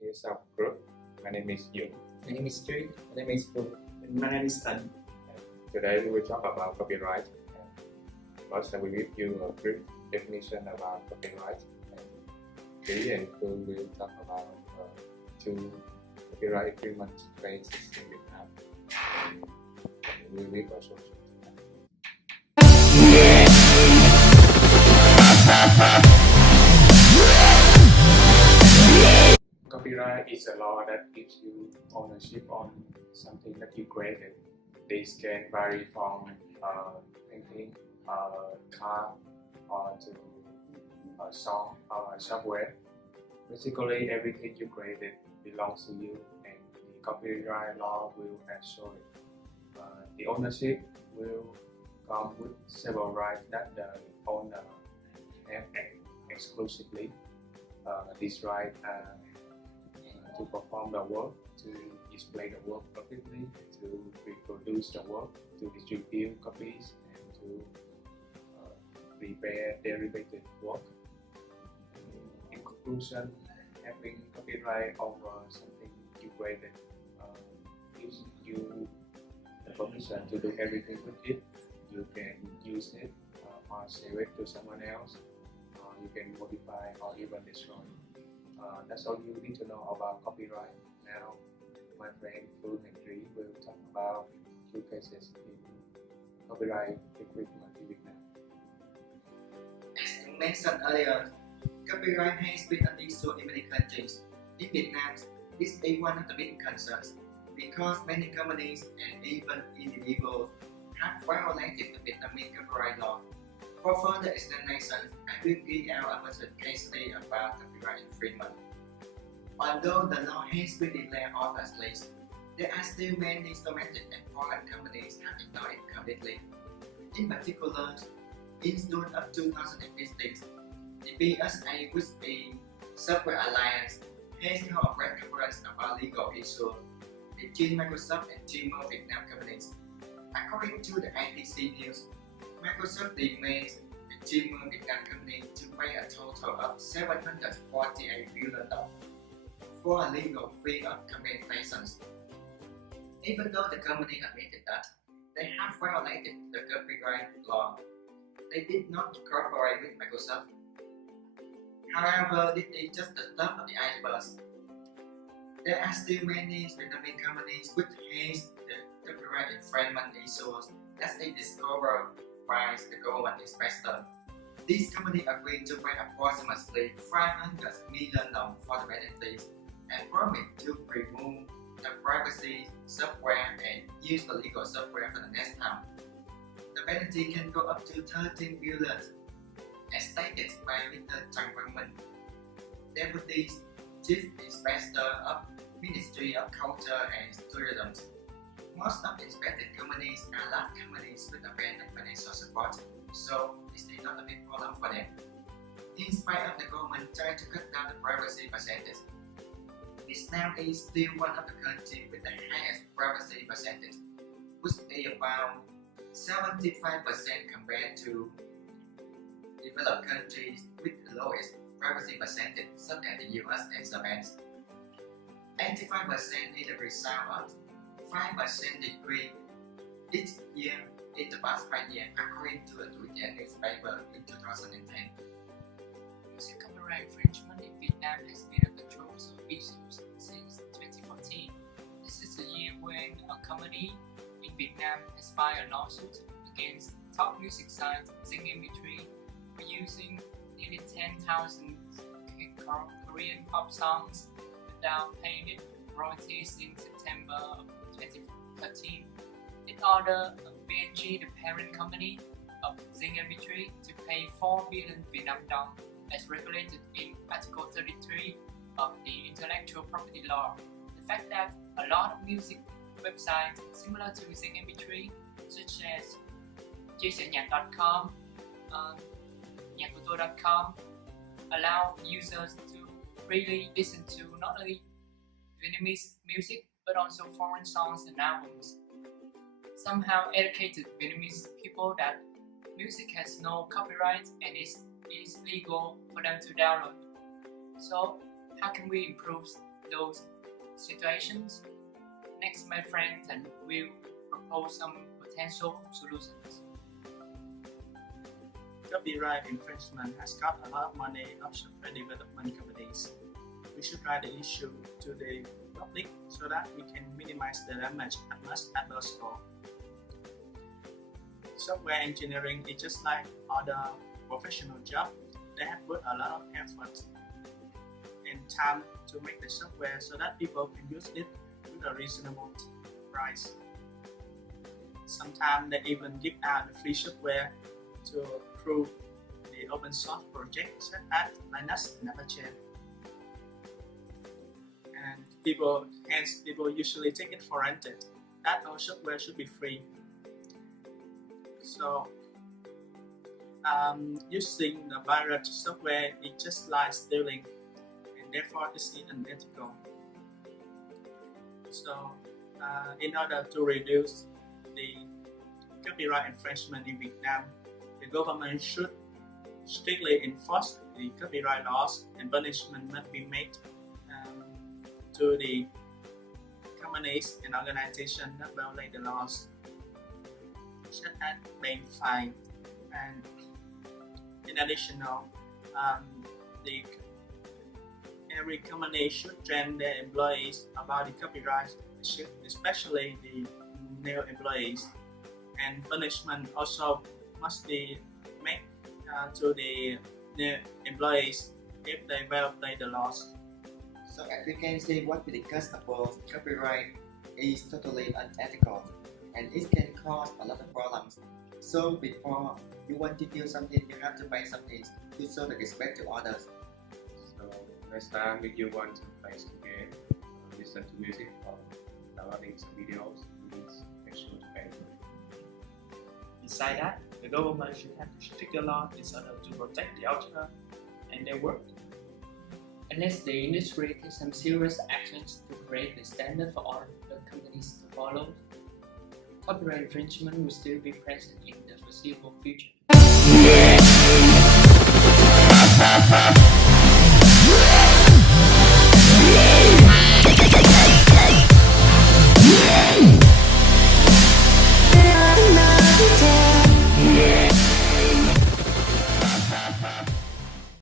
Here's our group. My name is Yoon. My name is Jerry. My name is Fu. And my name is Tan. Today we will talk about copyright. First, I will give you a brief definition about copyright. Jerry and Fu will talk about two copyright infringement cases in Vietnam. And we will also Copyright is a law that gives you ownership on something that you created. This can vary from painting, car, or to a song or software. Basically, everything you created belongs to you, and the copyright law will ensure it. The ownership will come with several rights that the owner have exclusively. These rights to perform the work, to display the work publicly, to reproduce the work, to distribute copies, and to prepare derivative work. In conclusion, having copyright over something you created gives you the permission to do everything with it. You can use it or sell it to someone else, or you can modify or even destroy it. That's all you need to know about copyright. Now, my friend Fu and Tri will talk about two cases in copyright infringement in Vietnam. As I mentioned earlier, copyright has been an issue in many countries. In Vietnam, this is one of the big concerns because many companies and even individuals have violated the Vietnamese copyright law. For further explanation, I will give out a case study about copyright infringement. Although the law has been declared authorless, there are still many domestic and foreign companies have ignored it completely. In particular, in June of 2015, the BSA, which is a software alliance, has held a press conference about legal issues between Microsoft and Timor Vietnam companies. According to the ITC News, Microsoft demands the Timor Vietnam company to pay a total of $748 billion for a legal fee of compensations. Even though the company admitted that they have violated the copyright law, they did not cooperate with Microsoft. However, this is just the top of the iceberg. There are still many Vietnamese companies which has the copyright infringement issues as they discovered by the government inspector. These companies agreed to pay approximately $500 million for the penalties and promised to remove the privacy software and use the legal software for the next time. The penalty can go up to $13 billion, as stated by Mr. Trần Văn Minh, Deputy Chief Inspector of Ministry of Culture and Tourism. Most of the inspected companies are large companies with a band and financial support, so this is not a big problem for them. In spite of the government trying to cut down the privacy percentage, Vietnam is still one of the countries with the highest privacy percentage, which is about 75% compared to developed countries with the lowest privacy percentage such as the US and Japan. 85% is the result of 5% decrease each year in the past 5 years, according to a Viet newspaper in 2010. Music copyright infringement in Vietnam has been a controversial issue since 2014. This is the year when a company in Vietnam has filed a lawsuit against top music site Zing MP3 for using nearly 10,000 Korean pop songs without paying it royalties in September of 2013. It ordered VNG, the parent company of Zing MP3, to pay 4 billion Vietnam dong as regulated in Article 33 of the Intellectual Property Law. The fact that a lot of music websites similar to Zing MP3, such as chiasenhak.com, nhaccuatoi.com, allow users to freely listen to not only Vietnamese music but also foreign songs and albums. Somehow educated Vietnamese people that music has no copyright and is legal for them to download. So how can we improve those situations. Next, my friend will propose some potential solutions. Copyright infringement has got a lot of money of software development companies. We should write the issue to the public so that we can minimize the damage as much as possible. Software engineering is just like other professional jobs. They have put a lot of effort and time to make the software so that people can use it with a reasonable price. Sometimes they even give out the free software to prove the open source project such as Linux and Apache. And people usually take it for granted that our software should be free. So using the virus software is just like stealing, and therefore it's unethical. So in order to reduce the copyright infringement in Vietnam, the government should strictly enforce the copyright laws, and punishment must be made to the companies and organizations that violate the laws, such as paying fine. And in addition, every company should train their employees about the copyright issue, especially the new employees. And punishment also must be made to the new employees if they violate the laws. So as we can see, what we discussed above, copyright is totally unethical and it can cause a lot of problems. So before you want to do something, you have to buy something to show the respect to others. So next time if you want to play some game, listen to music or downloading some videos, please make sure to pay for it. Besides that, the government should have to stick the law in order to protect the author and their work. Unless the industry takes some serious actions to create the standard for all the companies to follow, copyright infringement will still be present in the foreseeable future.